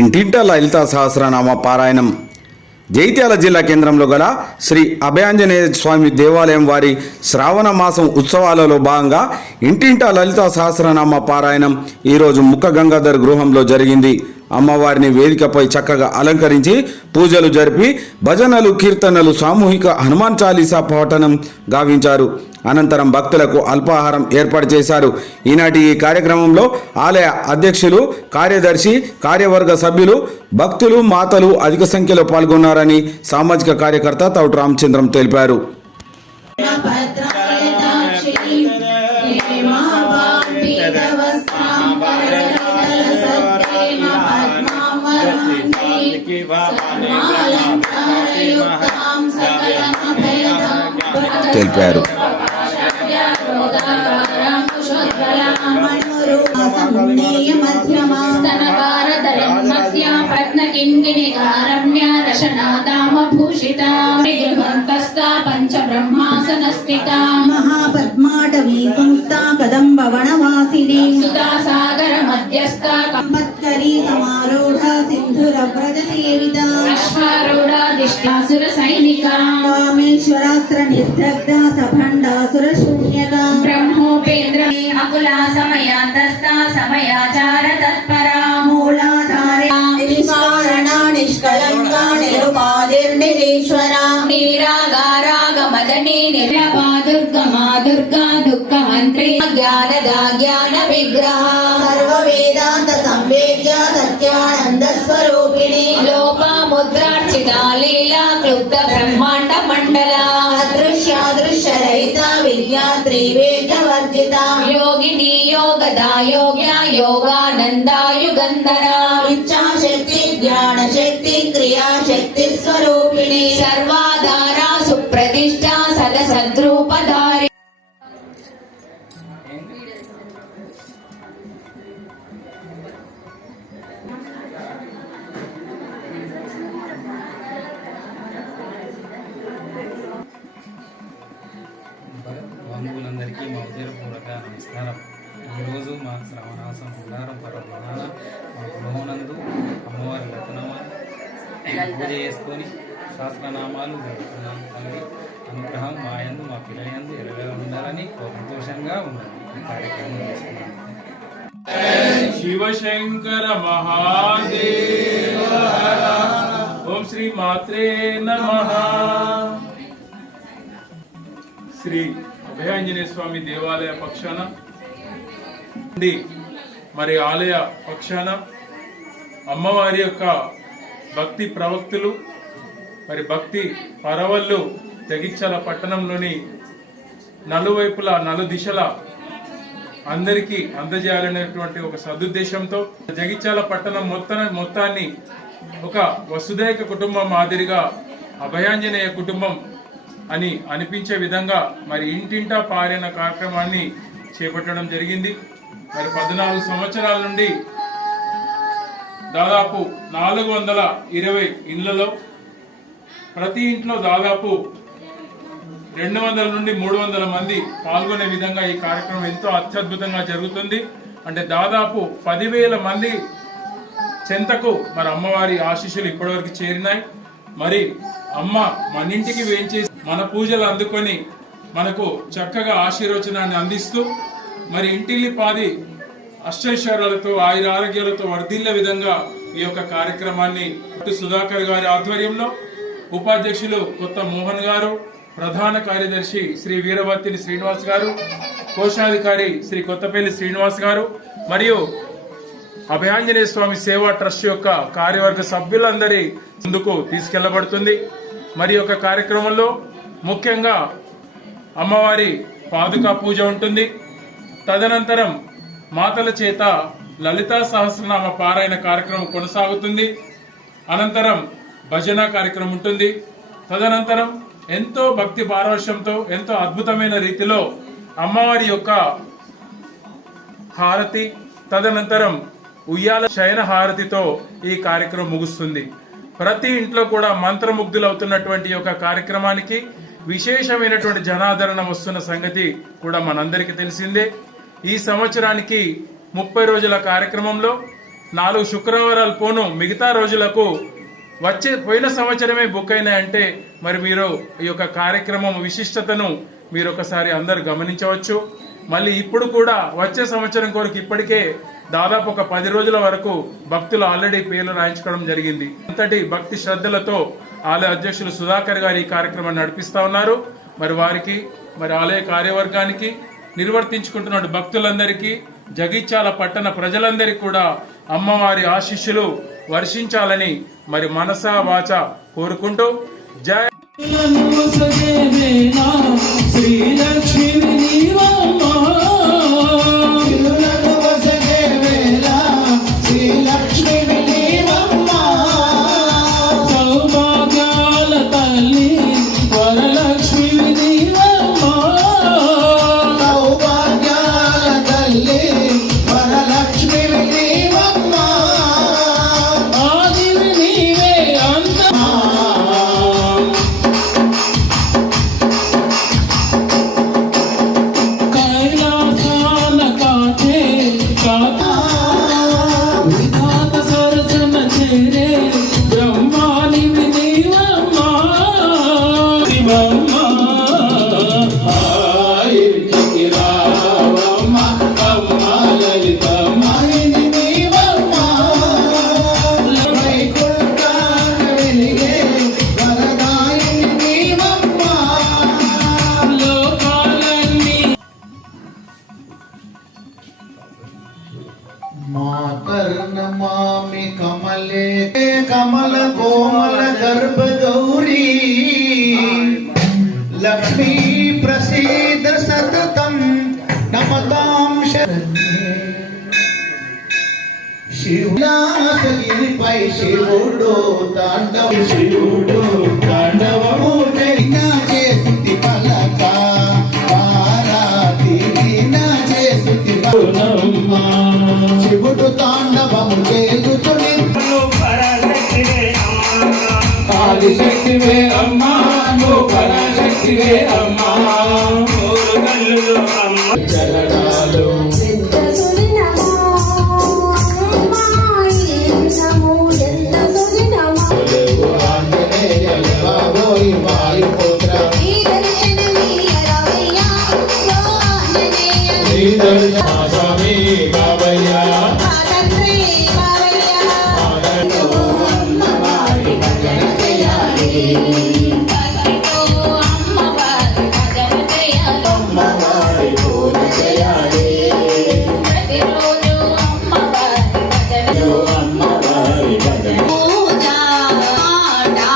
ఇంటింటా లలిత సహస్రనామ పారాయణం. జైత్యాల జిల్లా కేంద్రంలో గల శ్రీ అభయాంజనేయ స్వామి దేవాలయం వారి శ్రావణ మాసం ఉత్సవాలలో భాగంగా ఇంటింటా లలిత సహస్రనామ పారాయణం ఈరోజు ముఖ గంగాధర్ గృహంలో జరిగింది. అమ్మవారిని వేదికపై చక్కగా అలంకరించి పూజలు జరిపి భజనలు కీర్తనలు సామూహిక హనుమాన్ చాలీసా పఠనం గావించారు. అనంతరం భక్తులకు అల్పాహారం ఏర్పాటు చేశారు. ఈనాటి ఈ కార్యక్రమంలో ఆలయ అధ్యక్షులు కార్యదర్శి కార్యవర్గ సభ్యులు భక్తులు మాతలు అధిక సంఖ్యలో పాల్గొన్నారని సామాజిక కార్యకర్త తౌటు రామచంద్రం తెలిపారు. తెలిపారు. పద్మకింగిణికారమ్యారశనాదామభూషితా గృహంతస్థా పంచబ్రహ్మాసనస్థితా. మహాపద్మాటవీ సంస్థా కదంబవనవాసిని. సుధా సాగర మధ్యస్థా సంపత్కరీ సమారూఢ సింధుర వ్రజ సేవిత అశ్వారూఢాదిష్టాసుర సైనికా కామేశ్వరాస్త్ర నిర్దగ్ధ సభండాసుర శూన్యత బ్రహ్మోపేంద్ర అకులా సమయాంతస్థా సమయాచార తత్పరా నిరుపాధిర్నిరీశ్వర నీరాగారాగమదనే నిర్లభా దుర్గమా దుర్గా దుఃఖహంత్రి జ్ఞానదా జ్ఞాన విగ్రహ. సర్వ వేదాంత సంవేద్య సత్యానంద స్వరూపిణి. లోపాముద్రార్చిత లీలా క్లుప్త బ్రహ్మాండ మండల. అదృశ్యాదృశ్య రహిత విజ్ఞాత్రి వేద వర్జిత. యోగిని యోగదా యోగ్య యోగానందాయుగంధరా. ఇచ్ఛాశక్తి జ్ఞాన శక్తి పూజ చేసుకొని శాస్త్రనామాలు జరుపుతున్నాం తల్లి అనుగ్రహం మా యందు మా పిల్లలందు ఎరవేల ఉండాలని సంతోషంగా ఉండాలి ఈ కార్యక్రమం చేసుకున్నాను శివశంకర మహాదేవ ఓం శ్రీ మాత్రే నమ. శ్రీ అభయాంజనేయ స్వామి దేవాలయ పక్షాన మరి ఆలయ పక్షాన అమ్మవారి యొక్క భక్తి ప్రవక్తులు మరి భక్తి పరవళ్ళు జగిత్యాల పట్టణంలోని నలువైపుల నలు దిశల అందరికీ అందజేయాలనేటువంటి ఒక సదుద్దేశంతో జగిత్యాల పట్టణం మొత్తం మొత్తాన్ని ఒక వసుదైక కుటుంబం మాదిరిగా అభయాంజనేయ కుటుంబం అని అనిపించే విధంగా మరి ఇంటింటా పారిన కార్యక్రమాన్ని చేపట్టడం జరిగింది. మరి పద్నాలుగు సంవత్సరాల నుండి దాదాపు నాలుగు వందల ఇరవై ఇళ్ళలో ప్రతి ఇంట్లో దాదాపు రెండు వందల నుండి మూడు వందల మంది పాల్గొనే విధంగా ఈ కార్యక్రమం ఎంతో అత్యద్భుతంగా జరుగుతుంది. అంటే దాదాపు పదివేల మంది చెంతకు మరి అమ్మవారి ఆశీస్సులు ఇప్పటివరకు చేరినాయి. మరి అమ్మ మన ఇంటికి వేయించి మన పూజలు అందుకొని మనకు చక్కగా ఆశీర్వచనాన్ని అందిస్తూ మరి ఇంటిల్లి పాది అష్టైశ్వర్యాలతో ఆయుర ఆరోగ్యాలతో వర్ధిల్లే విధంగా ఈ యొక్క కార్యక్రమాన్ని సుధాకర్ గారి ఆధ్వర్యంలో ఉపాధ్యక్షులు కొత్త మోహన్ గారు ప్రధాన కార్యదర్శి శ్రీ వీరభర్తిని శ్రీనివాస్ గారు కోశాధికారి శ్రీ కొత్తపల్లి శ్రీనివాస్ గారు మరియు అభయాంజనేయ స్వామి సేవా ట్రస్ట్ యొక్క కార్యవర్గ సభ్యులందరి ముందుకు తీసుకెళ్ళబడుతుంది. మరి యొక్క కార్యక్రమంలో ముఖ్యంగా అమ్మవారి పాదుకా పూజ ఉంటుంది. తదనంతరం మాతల చేత లలితా సహస్రనామ పారాయణ కార్యక్రమం కొనసాగుతుంది. అనంతరం భజన కార్యక్రమం ఉంటుంది. తదనంతరం ఎంతో భక్తి పారవశ్యంతో ఎంతో అద్భుతమైన రీతిలో అమ్మవారి యొక్క హారతి తదనంతరం ఉయ్యాల శయన హారతితో ఈ కార్యక్రమం ముగుస్తుంది. ప్రతి ఇంట్లో కూడా మంత్రముగ్ధులవుతున్నటువంటి యొక్క కార్యక్రమానికి విశేషమైనటువంటి జనాదరణ వస్తున్న సంగతి కూడా మనందరికీ తెలిసిందే. ఈ సంవత్సరానికి ముప్పై రోజుల కార్యక్రమంలో నాలుగు శుక్రవారాలు పోను మిగతా రోజులకు వచ్చే పోయిన సంవత్సరమే బుక్ అయినాయంటే మరి మీరు ఈ యొక్క కార్యక్రమం విశిష్టతను మీరు ఒకసారి అందరు గమనించవచ్చు. మళ్ళీ ఇప్పుడు కూడా వచ్చే సంవత్సరం కొరకు ఇప్పటికే దాదాపు ఒక పది రోజుల వరకు భక్తులు ఆల్రెడీ పేర్లు రాయించుకోవడం జరిగింది. అంతటి భక్తి శ్రద్ధలతో ఆలయ అధ్యక్షులు సుధాకర్ గారు ఈ కార్యక్రమాన్ని నడిపిస్తా ఉన్నారు. మరి వారికి మరి ఆలయ కార్యవర్గానికి నిర్వర్తించుకుంటున్న భక్తులందరికీ. జగిత్యాల పట్టణ ప్రజలందరికీ కూడా అమ్మవారి ఆశీస్సులు వర్షించాలని మరి మనసా వాచ కోరుకుంటూ. జయ వసదేవేనా శివుడు తాండవము చేతుని ఆదిశక్తివే అమ్మా. నువ్వు పరాశక్తివే అమ్మా. you.